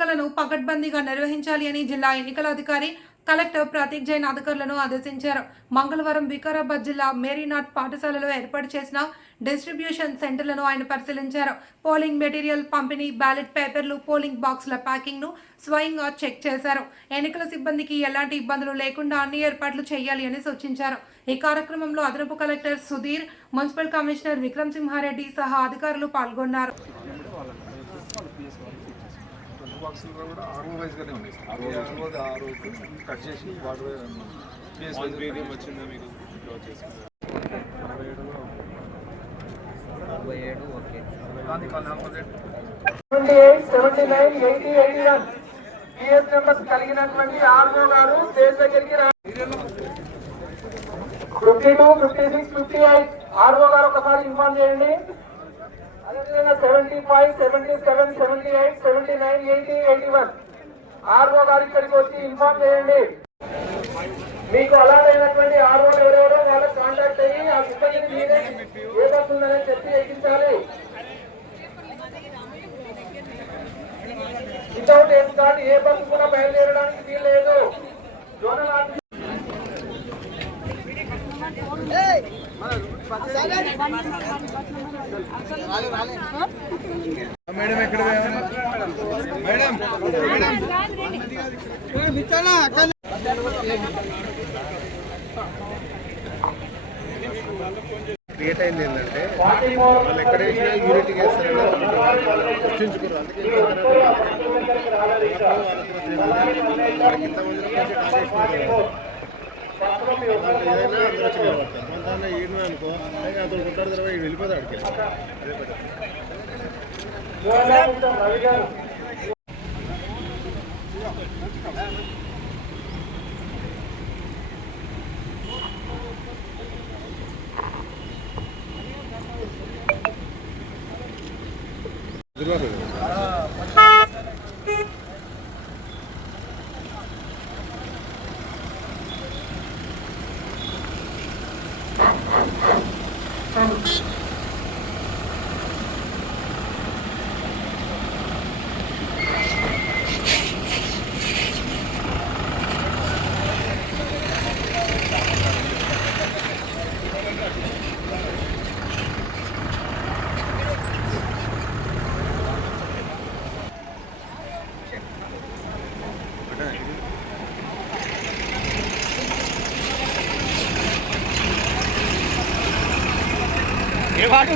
ఎన్నికలను పకడ్బందీగా నిర్వహించాలి అని జిల్లా ఎన్నికల అధికారి కలెక్టర్ ప్రతీక్ జైన్ అధికారులను ఆదేశించారు. మంగళవారం వికారాబాద్ జిల్లా మేరీనాథ్ పాఠశాలలో ఏర్పాటు చేసిన డిస్ట్రిబ్యూషన్ సెంటర్లను ఆయన పరిశీలించారు. పోలింగ్ మెటీరియల్ పంపిణీ, బ్యాలెట్ పేపర్లు, పోలింగ్ బాక్సుల ప్యాకింగ్ను స్వయంగా చెక్ చేశారు. ఎన్నికల సిబ్బందికి ఎలాంటి ఇబ్బందులు లేకుండా అన్ని ఏర్పాట్లు చేయాలి అని సూచించారు. ఈ కార్యక్రమంలో అదనపు collector Sudheer, municipal commissioner Vikram Simha Reddy సహా అధికారులు పాల్గొన్నారు. బాక్సులు కూడా ఆరో వైజ్గానే ఉన్నాయి. ఆరో కట్ చేసి వాటర్ వచ్చిందా మీకు 47 ఓకే. కలిగినటువంటి ఆర్ఓ గారు స్టేజ్ దగ్గరికి 52, 56, 58 ఆర్ఓ గారు ఒకసారి ఇన్ఫార్మ్ చేయండి. అదేవిధంగా 75, 77, 78, 79, 80, 81 ఆర్ఓ గారు ఇక్కడికి వచ్చి ఇన్ఫార్మ్ చేయండి. మీకు అలాట్ అయినటువంటి ఆర్ఓలు ఎవరెవరో వాళ్ళకి కాంటాక్ట్ అయ్యి ఆ సిబ్బందిని మీరే ఏ బస్సు ఉందని చెప్పి ఎక్కించాలి. వితౌట్ ఎస్కార్ట్ ఏ బస్సు కూడా బయలుదేరడానికి వీలు లేదు. జోనల్ మేడం ఎక్కడ మేడం క్రియేట్ అయింది ఏంటంటే వాళ్ళు ఎక్కడ వేసినా యూనిట్కి వేస్తారని చర్చించుకోరు. అందుకే ఏదైనా అందరూ మన దాన్ని ఏడు అనుకో అయితే అతను కొట్టాడు తర్వాత వెళ్ళిపోతాడు. ఏ వాడు